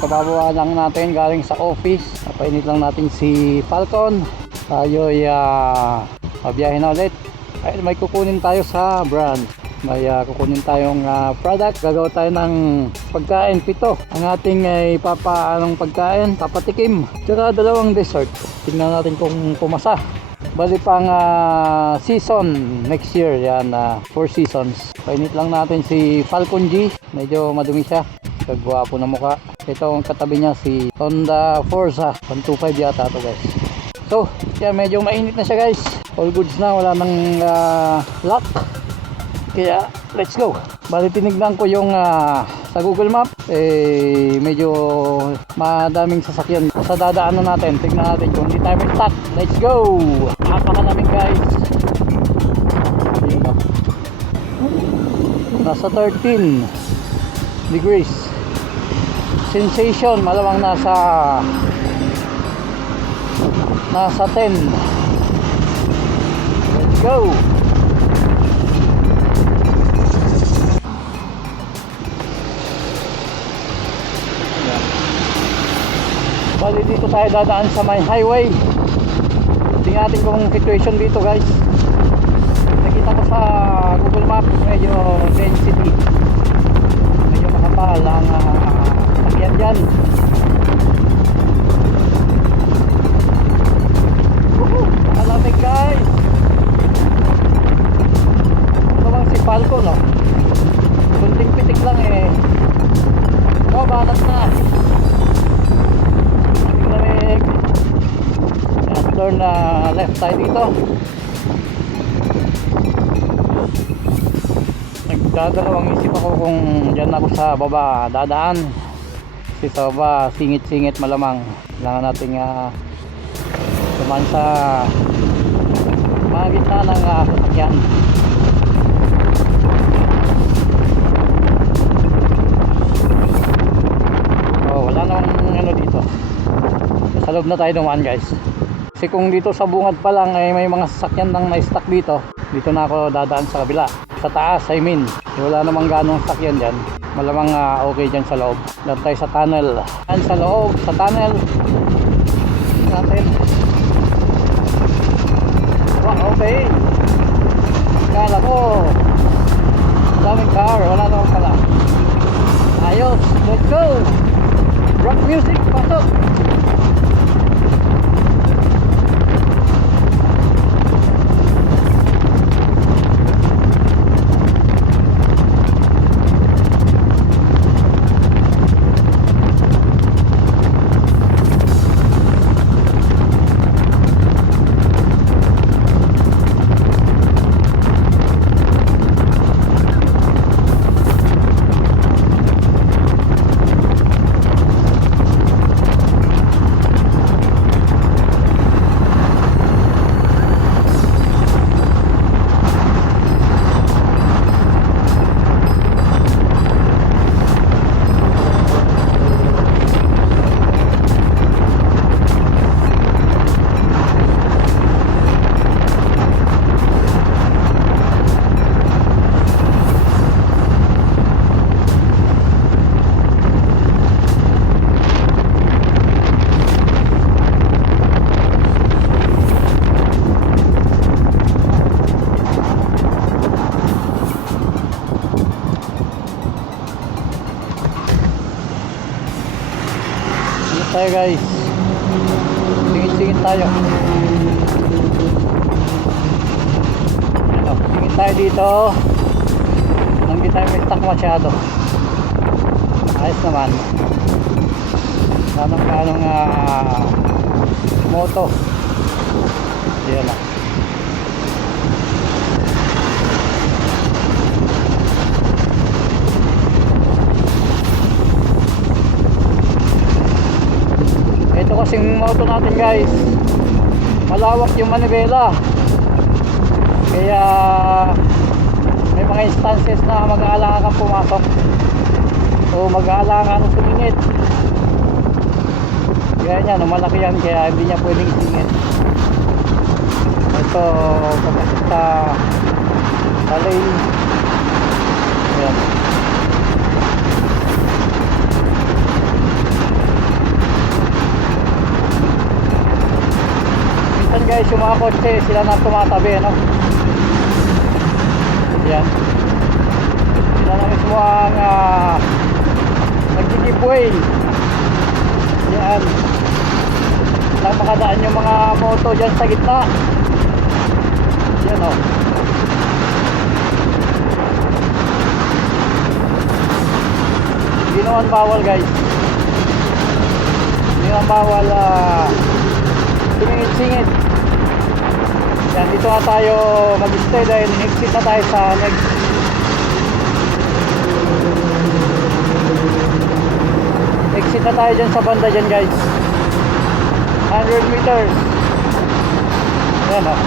kababawa lang natin galing sa office. Napainit lang natin si Falcon. Tayo'y mabiyahe na ulit. Ay, may kukunin tayo sa brand. May kukunin tayong product. Gagawa tayo ng pagkain, 7. Ang ating ipapaanong pagkain, papatikim. Tsaka 2 dessert. Tingnan natin kung pumasa. Bali pang season next year. Yan, 4 seasons. Painit lang natin si Falcon G. Medyo madumi siya. Kagwapo na mukha. Ito ang katabi niya si Honda Forza 125 yata to guys. So, yan, medyo mainit na siya guys. All goods na, wala nang lock. Kaya, let's go. Bali, tinignan ko yung sa Google Map. Medyo madaming sasakyan sa dadaanan natin. Tignan natin kung hindi tayo may stock. Let's go! Napakalamig guys. Ayun, nasa 13 degrees. Sensation, malamang nasa 10. Let's go. Bali, dito tayo dadaan sa may highway. Tingnan natin kung situation dito guys. Nakita ko sa Google Map, medyo density, medyo makapal ang sakyan dyan. Malamig guys. Ito lang si Falco, no? Kunting pitik lang balat na. Malamig. Yan, turn na left side dito. Nagdadalawang isip ako kung dyan ako sa baba dadaan. Kasi sa baba singit-singit malamang. Kailangan nating dumaan sa mga gitna ng sasakyan. Wala namang dito. Sa loob na tayo dumaan guys. Kasi kung dito sa bungad pa lang ay may mga sasakyan nang na-stock dito, dito na ako dadaan sa kabila. Sa taas, I mean. Wala namang ganong sasakyan dyan. Malamang okay dyan sa loob. Daan tayo sa tunnel. Yan sa loob, sa tunnel natin. Wow, okay. Kala ko daming car, wala naman pala. Ayos, let's go. Rock music, pasok. Tayo guys, tingin tayo. Tingin tayo dito nang di tayo may stock masyado. Ayos naman. Anong moto. Yan na. Ito kasing moto natin guys, malawak yung manibela. Kaya may mga instances na mag-aalangan kang pumasok o mag-aalangan kang sumingit. Kaya niya, malaki yan, kaya hindi niya pwedeng singit. Ito papasok sa lane. Ayan. guys, yung mga kotse sila na tumatabi, ano. Yan, sila na mismo ang nag-giveaway. Yan, nang makadaan yung mga moto dyan sa gitna. Yan, oh. Hindi naman bawal, guys. Hindi naman bawal singit-singit. Yan, dito na tayo mag-stay dahil exit na tayo sa next. Exit na tayo dyan sa banda dyan, guys. 100 meters. Yan, oh.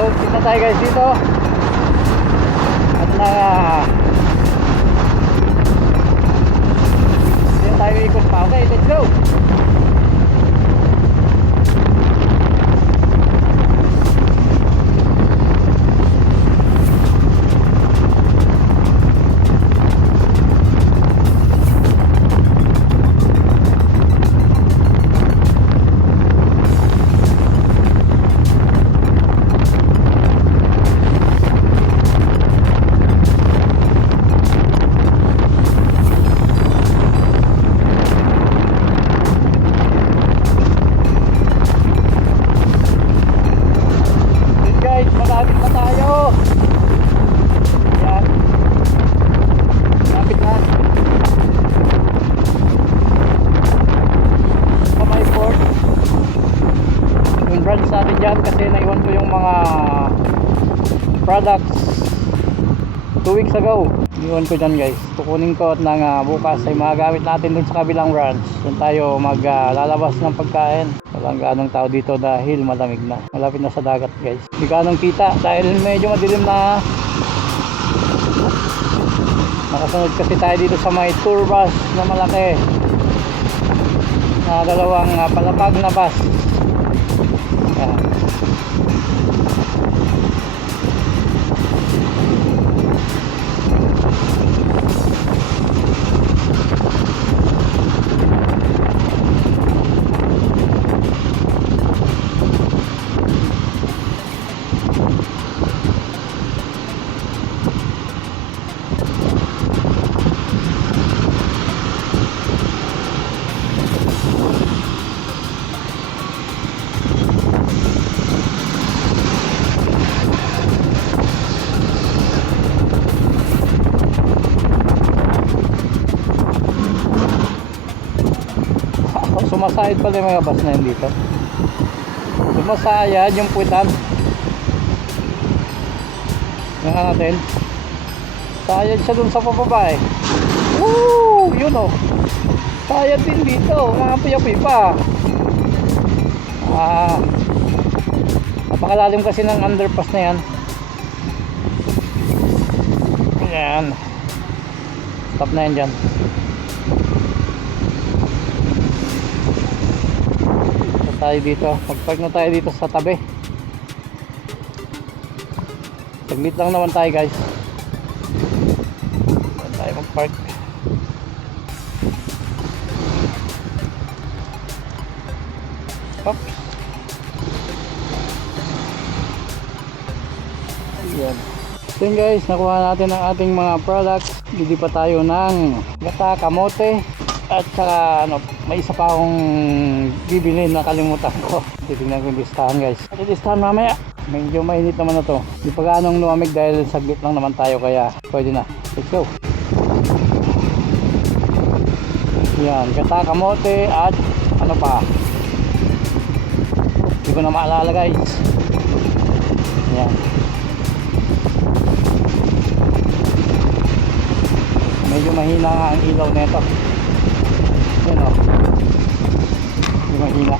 So, exit na tayo, guys, dito. At yan tayo ikot pa. Okay, let's go. Kasi naiwan ko yung mga products 2 weeks ago. Iwan ko dyan, guys. Kukunin ko at bukas ay magagamit natin dun sa kabilang branch. Dun tayo maglalabas ng pagkain. Walang ganong tao dito dahil malamig na. Malapit na sa dagat, guys. Hindi ganong kita dahil medyo madilim na. Nakasunod kasi tayo dito sa may tour bus na malaki na dalawang palapag na bus. Yan. Sumasayad pala yung mga bus na yun dito. Sumasayad yung puwitan. Yung natin. Sayad siya dun sa pababa eh. Woo! Yun oh. Sayad din dito. Mga piya-pipa. Napakalalim kasi ng underpass na yan. Ayan. Stop na yan dyan. Tayo dito, magpark na tayo dito sa tabi. Saglit lang naman tayo, guys. Saan tayo magpark? Oops. Ayan. So yun, guys, nakuha natin ang ating mga products. Bili pa tayo ng gata, kamote, at saka may isa pa akong bibili na kalimutan ko. Titignan ko yung listahan, guys. At yung listahan mamaya. Medyo mainit naman na to. Hindi pa ganong lumamig dahil saglit lang naman tayo kaya pwede na. Let's go. Yan, gata, kamote at ano pa. Hindi ko na maalala, guys. Yan. Medyo mahina nga ang ilaw nito. Yan o. Hindi mahina.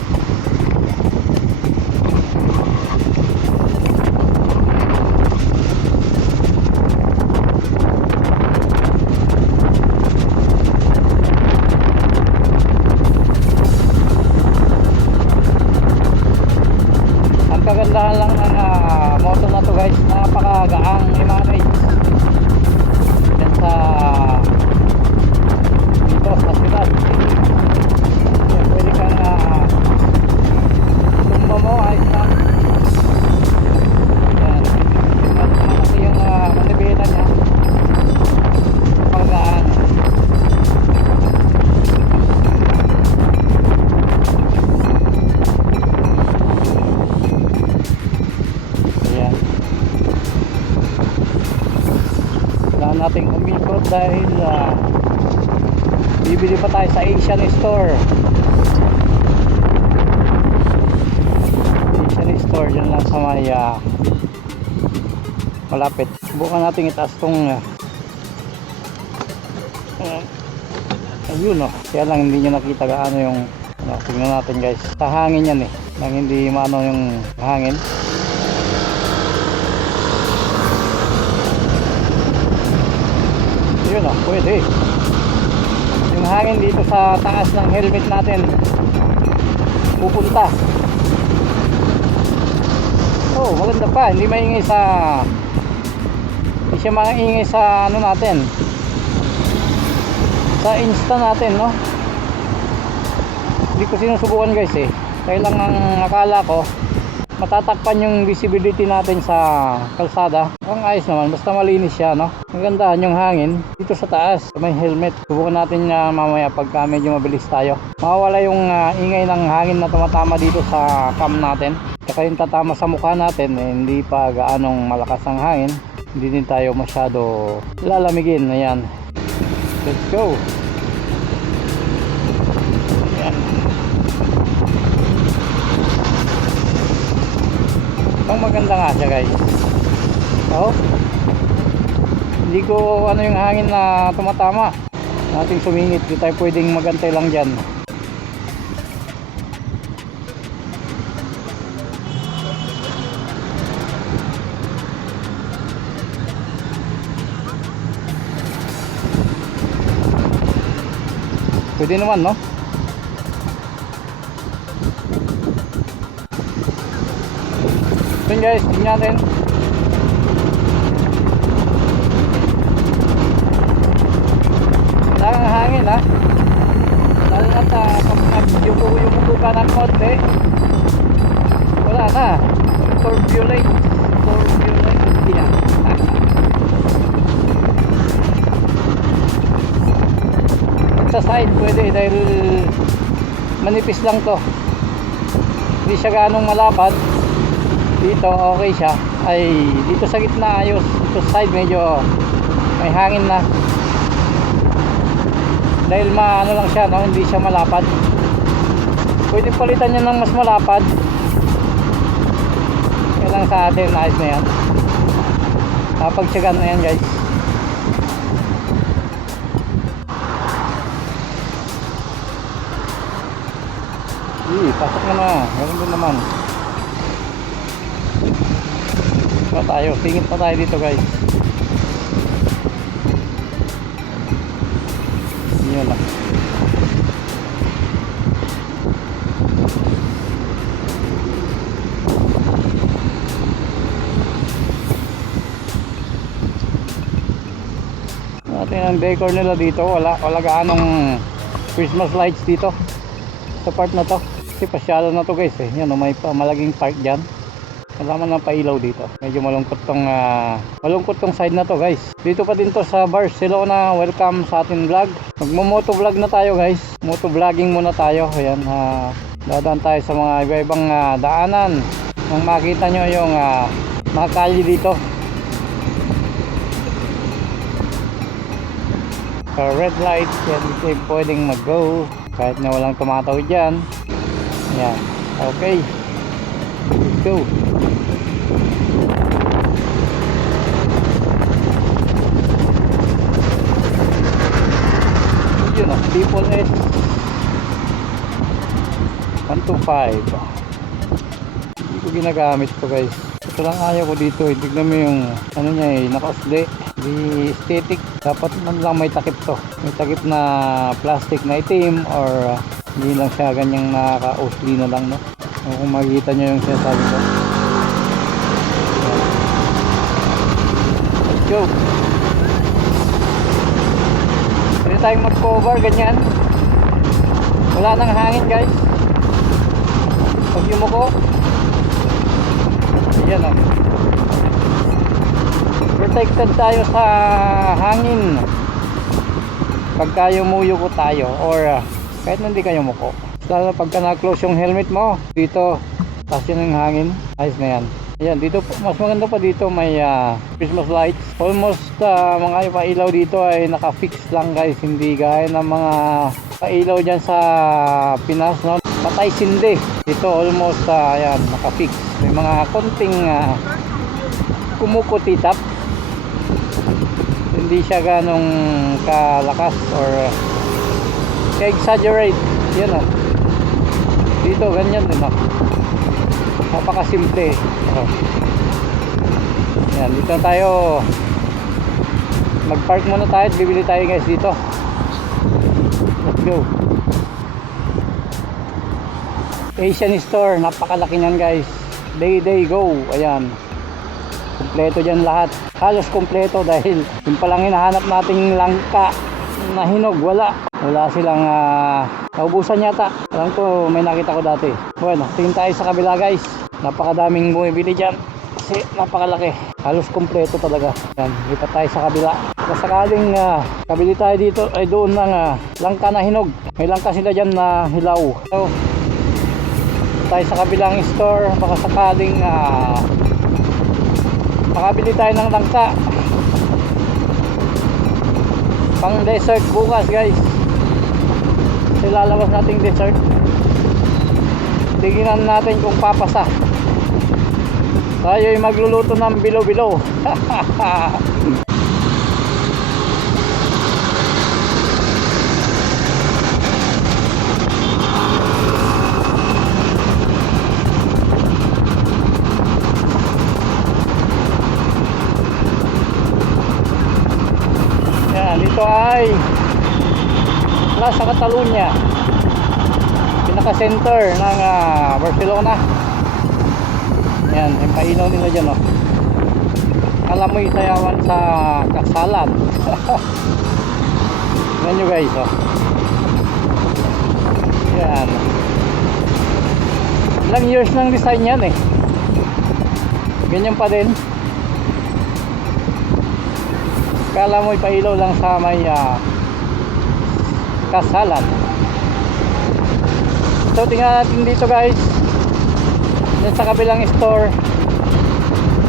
Ang kagandahan lang ng moto na to, guys, napakagaang i-manage. Yan sa dito dahil bibili pa tayo sa Asian Store. Asian Store dyan lang sa may malapit. Subukan natin itaas tong ayun oh. Kaya lang hindi nyo nakita gaano yung tingnan natin guys. Sa hangin yan eh. Nang hindi maano yung hangin. Yun oh, pwede. Yung hangin dito sa taas ng helmet natin pupunta. Oh, maganda pa. Hindi maingay sa hindi siya maingay sa ano natin, sa Insta natin, no? Hindi ko sinusubukan guys eh. Kaya lang ang akala ko matatakpan yung visibility natin sa kalsada. Ang ayos naman, basta malinis siya, no? Magandaan yung hangin dito sa taas, may helmet. Subukan natin mamaya pagka medyo mabilis tayo. Mawawala yung ingay ng hangin na tumatama dito sa cam natin. Saka yung tatama sa mukha natin, hindi pa gaanong malakas ang hangin. Hindi din tayo masyado lalamigin. Ayan. Let's go. Ayan. Ang maganda nga siya guys. Oh. Hindi ko ano yung hangin na tumatama. Nating sumingit. Hindi tayo pwedeng magantay lang dyan. Pwede naman, no? Yun guys, tingnan natin. Wala kang hangin ha. Lalo na't yung ka ng konti, wala na. Turbulate yan. Sa side pwede dahil manipis lang to, hindi siya ganong malapad. Dito okay siya, ay dito sa gitna ayos, dito sa side medyo may hangin na dahil maano lang siya, no? Hindi siya malapad. Pwede palitan nyo ng mas malapad. Yan lang sa atin, ayos na yan. Pagtsagan na yan guys. Pasok na na, meron din naman. Pa tayo, tingin pa tayo dito guys. Yun lang. Natin ang decor nila dito, wala gaanong Christmas lights dito sa part na to. Kasi pasyalan na to guys eh. Yan, may malaging park dyan. Wala man ng pailaw dito. Medyo malungkot tong side na to guys. Dito pa din to sa Barcelona. Welcome sa ating vlog. Magmo-moto vlog na tayo guys. Moto vlogging muna tayo. Ayan, dadaan tayo sa mga iba-ibang daanan. Nang makita nyo yung mga kalye dito. Sa red light, yan dito pwedeng mag-go. Kahit na walang tumatawid dyan. Ayan, okay, let's go. Yun o, People S 125. Hindi ko ginagamit ko guys. Ito lang ayaw ko dito eh. Tignan mo yung ano niya eh, naka-usli. Di aesthetic. Dapat man lang may takip to. May takip na plastic na itim or hindi lang siya ganyang naka-usli na lang, no? O kung makikita nyo yung sinasabi ko. Let's go. Pwede tayong mag-cover ganyan. Wala nang hangin guys. Pag yumuko, yan o, protected tayo sa hangin pagka yumuyuko tayo or kahit hindi kayo muko. Lalo pagka na-close yung helmet mo dito, tapos yun yung hangin, ayos na yan. Ayan, dito po, mas maganda pa dito may Christmas lights. Almost mga pailaw dito ay naka-fix lang guys, hindi gaya ng mga pailaw dyan sa Pinas, no? Patay sindi. Dito almost ayan, naka-fix. May mga konting kumukutitap. Hindi siya ganong kalakas or ka-exaggerate. Yan dito ganyan din napakasimple. Yan, dito tayo mag-park muna tayo at bibili tayo guys dito. Let's go. Asian store, napakalaki niyan guys. Day go. Ayan, kompleto dyan lahat, halos kompleto dahil yung palang hinahanap nating langka na hinog, wala silang naubusan yata. Alam ko may nakita ko dati. Bueno, tingin tayo sa kabila guys, napakadaming bumibili dyan kasi napakalaki, halos kompleto talaga. Yan, lipat tayo sa kabila. Kung sakaling kabili tayo dito ay doon ng langka na hinog, may langka sila dyan na hilaw. So tayo sa kabilang store, baka sakaling makabili tayo ng langka pang dessert bukas guys. Kasi lalabas nating dessert, tingnan natin kung papasa. Tayo'y magluluto ng bilo-bilo. Dito ay Plaza Catalunya, pinaka-center ng Barcelona. Yan, yung pailaw nila dyan alam mo isayawan sa kasalan. Yan nyo guys yan, ilang years ng design yan ganyan pa din. Kala mo ipailaw lang sa may kasalan. So tingnan natin dito guys, yan sa kabilang store.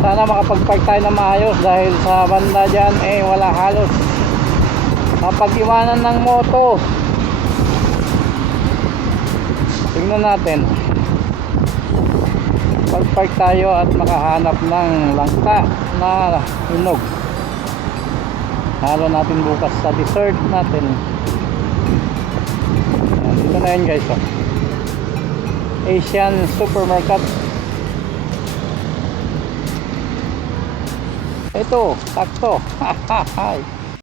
Sana makapag-park tayo na maayos dahil sa banda dyan wala halos mapag-iwanan ng moto. Tingnan natin, pag-park tayo at makahanap ng langka na hinog. Halo natin bukas sa dessert natin. Dito na yun guys Asian supermarket. Ito, sakto.